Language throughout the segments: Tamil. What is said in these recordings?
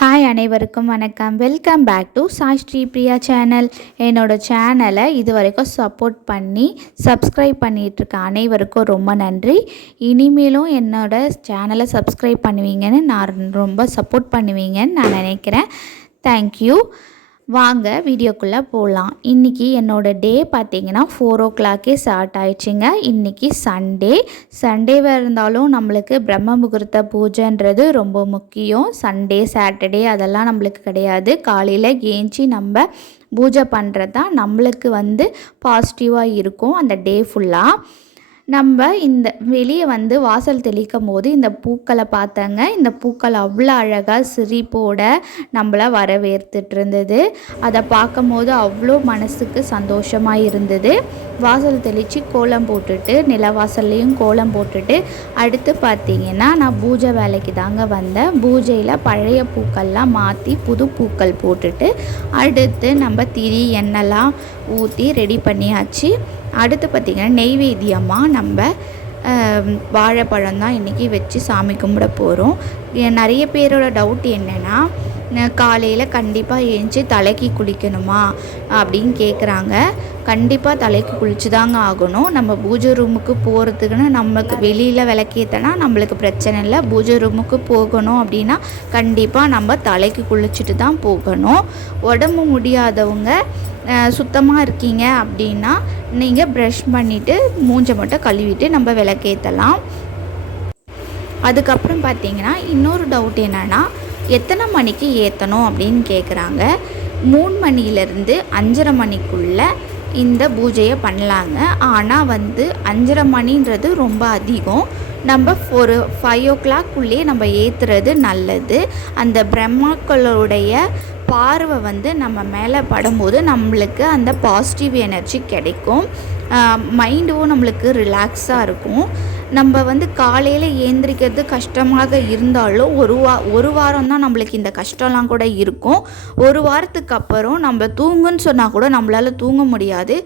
ஹாய் அனைவருக்கும் வணக்கம். Welcome back to Sai Sri Priya channel என்னோடய சேனலை இது வரைக்கும் சப்போர்ட் பண்ணி சப்ஸ்கிரைப் பண்ணிகிட்ருக்க அனைவருக்கும் ரொம்ப நன்றி. இனிமேலும் என்னோடய சேனலை சப்ஸ்கிரைப் பண்ணுவீங்கன்னு நான் ரொம்ப சப்போர்ட் பண்ணுவீங்கன்னு நான் நினைக்கிறேன். தேங்க்யூ வாங்க வீடியோக்குள்ளே போகலாம் இன்றைக்கி என்னோடய டே பார்த்தீங்கன்னா ஃபோர் ஓ கிளாக்கே ஸ்டார்ட் ஆயிடுச்சுங்க இன்றைக்கி சண்டே சண்டேவாக இருந்தாலும் நம்மளுக்கு பிரம்ம முகூர்த்த பூஜைன்றது ரொம்ப முக்கியம். சண்டே சாட்டர்டே அதெல்லாம் நம்மளுக்கு கிடையாது. காலையில் ஏஞ்சி நம்ம பூஜை பண்ணுறது தான் நம்மளுக்கு வந்து பாசிட்டிவாக இருக்கும். அந்த டே ஃபுல்லாக நம்ம இந்த வெளியே வந்து வாசல் தெளிக்கும் போது இந்த பூக்களை பார்த்தாங்க. இந்த பூக்கள் அவ்வளோ அழகாக சிரிப்போட நம்மளை வரவேற்றுட்டு இருந்தது அதை பார்க்கும் போது அவ்வளோ மனசுக்கு சந்தோஷமாக இருந்தது. வாசல் தெளித்து கோலம் போட்டுட்டு நிலவாசல்லையும் கோலம் போட்டுட்டு அடுத்து பார்த்தீங்கன்னா நான் பூஜை வேலைக்கு தாங்க வந்தேன். பூஜையில் பழைய பூக்கள்லாம் மாற்றி புது பூக்கள் போட்டுட்டு அடுத்து நம்ம திரி எண்ணெய்லாம் ஊற்றி ரெடி பண்ணியாச்சு. அடுத்து பார்த்திங்கன்னா நெய்வேத்தியமாக நம்ம வாழைப்பழம் தான் இன்றைக்கி வச்சு சாமி கும்பிட போகிறோம் நிறைய பேரோட டவுட் என்னென்னா காலையில் கண்டிப்பாக ஏஞ்சி தலைக்கு குளிக்கணுமா அப்படின்னு கேட்குறாங்க கண்டிப்பாக தலைக்கு குளிச்சு தாங்க ஆகணும். நம்ம பூஜை ரூமுக்கு போகிறதுக்குன்னு நம்மளுக்கு வெளியில் விளக்கேற்றனா நம்மளுக்கு பிரச்சனை இல்லை. பூஜை ரூமுக்கு போகணும் அப்படின்னா கண்டிப்பாக நம்ம தலைக்கு குளிச்சுட்டு தான் போகணும். உடம்பு முடியாதவங்க சுத்தமாக இருக்கீங்க அப்படின்னா நீங்கள் ப்ரஷ் பண்ணிவிட்டு மூஞ்சை மட்டும் கழுவிட்டு நம்ம விளக்கேற்றலாம் அதுக்கப்புறம் பார்த்தீங்கன்னா இன்னொரு டவுட் என்னென்னா எத்தனை மணிக்கு ஏற்றணும் அப்படின்னு கேட்குறாங்க மூணு மணிலேருந்து அஞ்சரை மணிக்குள்ளே இந்த பூஜையை பண்ணலாங்க. ஆனால் வந்து அஞ்சரை மணின்றது ரொம்ப அதிகம். நம்ம ஒரு ஃபைவ் ஓ கிளாக்குள்ளேயே நம்ம ஏற்றுறது நல்லது. அந்த பிரம்மாக்களுடைய பார்வை வந்து நம்ம மேலே படும்போது நம்மளுக்கு அந்த பாசிட்டிவ் எனர்ஜி கிடைக்கும். மைண்டும் நம்மளுக்கு ரிலாக்ஸாக இருக்கும். நம்ம வந்து காலையில் ஏந்திரிக்கிறது கஷ்டமாக இருந்தாலும் ஒரு வா ஒரு வாரம் தான் நம்மளுக்கு இந்த கஷ்டம்லாம் கூட இருக்கும். ஒரு வாரத்துக்கு அப்புறம் நம்ம தூங்குன்னு சொன்னால் கூட நம்மளால் தூங்க முடியாது.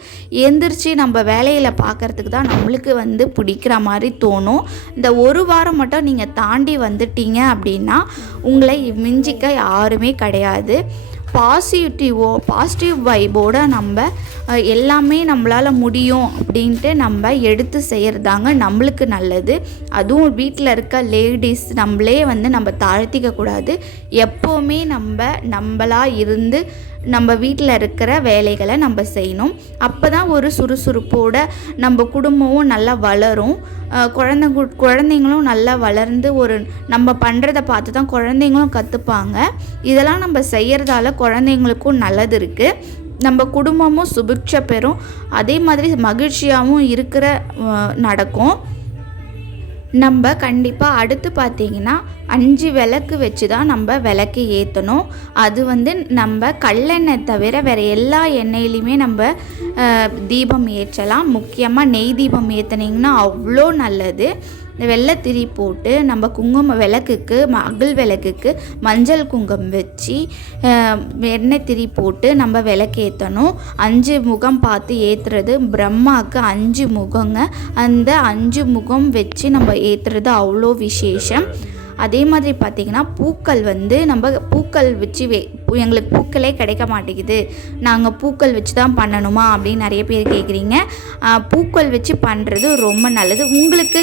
எந்திரிச்சு நம்ம வேலையில் பார்க்குறதுக்கு தான் நம்மளுக்கு வந்து பிடிக்கிற மாதிரி தோணும். இந்த ஒரு வாரம் மட்டும் நீங்கள் தாண்டி வந்துட்டீங்க அப்படின்னா உங்களை மிஞ்சிக்க யாருமே கிடையாது. பாசிட்டிவோ பாசிட்டிவ் வைபோட நம்ம எல்லாமே நம்மளால் முடியும் அப்படின்ட்டு நம்ம எடுத்து செய்கிறதாங்க நம்மளுக்கு நல்லது. அதுவும் வீட்டில் இருக்க லேடிஸ் நம்மளே வந்து நம்ம தாழ்த்திக்க கூடாது. எப்போவுமே நம்ம நம்மளாக இருந்து நம்ம வீட்டில் இருக்கிற வேலைகளை நம்ம செய்யணும். அப்போ தான் ஒரு சுறுசுறுப்போட நம்ம குடும்பமும் நல்லா வளரும். குழந்தை குழந்தைங்களும் நல்லா வளர்ந்து ஒரு நம்ம பண்ணுறத பார்த்து தான் குழந்தைங்களும் கற்றுப்பாங்க இதெல்லாம் நம்ம செய்கிறதால குழந்தைங்களுக்கும் நல்லது இருக்குது நம்ம குடும்பமும் சுபிக்ஷ பெறும். அதே மாதிரி மகிழ்ச்சியாகவும் இருக்கிற நடக்கும். நம்ம கண்டிப்பாக அடுத்து பார்த்திங்கன்னா அஞ்சு விளக்கு வச்சு தான் நம்ம விளக்கு ஏற்றணும் அது வந்து நம்ம கல்லெண்ணெய் தவிர வேறு எல்லா எண்ணெயிலையுமே நம்ம தீபம் ஏற்றலாம். முக்கியமாக நெய் தீபம் ஏற்றினீங்கன்னா அவ்வளோ நல்லது. இந்த வெள்ளைத்திரி போட்டு நம்ம குங்கும விளக்குக்கு அகல் விளக்குக்கு மஞ்சள் குங்குமம் வச்சு எண்ணெய் திரி போட்டு நம்ம விளக்கேற்றணும் அஞ்சு முகம் பார்த்து ஏற்றுறது பிரம்மாவுக்கு அஞ்சு முகங்க அந்த அஞ்சு முகம் வச்சு நம்ம ஏற்றுறது அவ்வளோ விசேஷம். அதே மாதிரி பார்த்திங்கன்னா பூக்கள் வந்து நம்ம பூக்கள் வச்சு வே எங்களுக்கு பூக்களே கிடைக்க மாட்டேங்குது. நாங்கள் பூக்கள் வச்சு தான் பண்ணணுமா அப்படின்னு நிறைய பேர் கேட்குறீங்க பூக்கள் வச்சு பண்ணுறது ரொம்ப நல்லது. உங்களுக்கு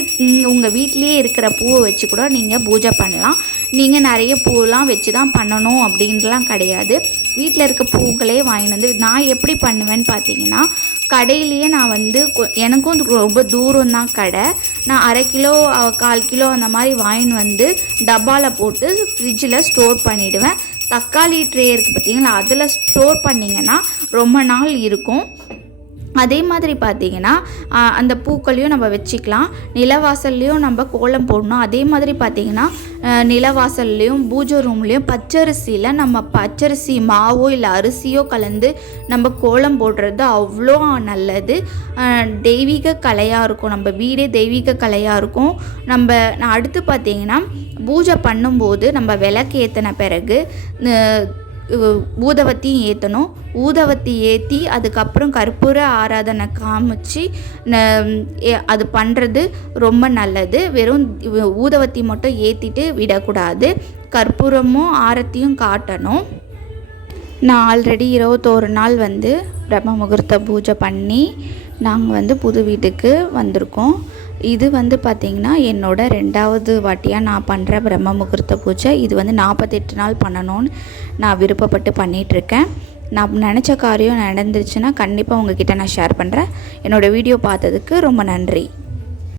உங்கள் வீட்லேயே இருக்கிற பூவை வச்சு கூட நீங்கள் பூஜை பண்ணலாம். நீங்கள் நிறைய பூவெலாம் வச்சு தான் பண்ணணும் அப்படின்லாம் கிடையாது. வீட்டில் இருக்க பூக்களே வாங்கிட்டு வந்து நான் எப்படி பண்ணுவேன்னு பார்த்தீங்கன்னா கடையிலேயே நான் வந்து எனக்கும் ரொம்ப தூரம் தான் கடை. நான் அரை கிலோ கால் கிலோ அந்த மாதிரி வாங்கின்னு வந்து டப்பாவில் போட்டு ஃப்ரிட்ஜில் ஸ்டோர் பண்ணிவிடுவேன் தக்காளி ட்ரே இருக்குது பார்த்தீங்களா அதில் ஸ்டோர் பண்ணிங்கன்னா ரொம்ப நாள் இருக்கும். அதே மாதிரி பார்த்திங்கன்னா அந்த பூக்களையும் நம்ம வச்சுக்கலாம். நிலவாசல்லையும் நம்ம கோலம் போடணும். அதே மாதிரி பார்த்திங்கன்னா நிலவாசல்லையும் பூஜை ரூம்லேயும் பச்சரிசியில் நம்ம பச்சரிசி மாவோ இல்லை அரிசியோ கலந்து நம்ம கோலம் போடுறது அவ்வளோ நல்லது. தெய்வீக கலையாக இருக்கும். நம்ம வீடே தெய்வீக கலையாக இருக்கும். நம்ம நான் அடுத்து பார்த்திங்கன்னா பூஜை பண்ணும்போது நம்ம விளக்கு ஏற்றின பிறகு ஊதவத்தியும் ஏற்றணும் ஊதவத்தி ஏற்றி அதுக்கப்புறம் கற்பூர ஆராதனை காமிச்சு ந- அது பண்ணுறது ரொம்ப நல்லது. வெறும் ஊதவத்தி மட்டும் ஏற்றிட்டு விடக்கூடாது. கற்பூரமும் ஆரத்தியும் காட்டணும். நான் ஆல்ரெடி இருபத்தோரு நாள் வந்து பிரம்ம முகூர்த்த பூஜை பண்ணி நாங்கள் வந்து புது வீட்டுக்கு வந்திருக்கோம். இது வந்து பார்த்திங்கன்னா என்னோட ரெண்டாவது வாட்டியாக நான் பண்ணுற பிரம்ம முகூர்த்த பூஜை. இது வந்து நாற்பத்தெட்டு நாள் பண்ணணும்னு நான் விருப்பப்பட்டு பண்ணிகிட்ருக்கேன் நான் நினச்ச காரியம் நடந்துருச்சுன்னா கண்டிப்பாக உங்ககிட்ட நான் ஷேர் பண்ணுறேன் என்னோடய வீடியோ பார்த்ததுக்கு ரொம்ப நன்றி.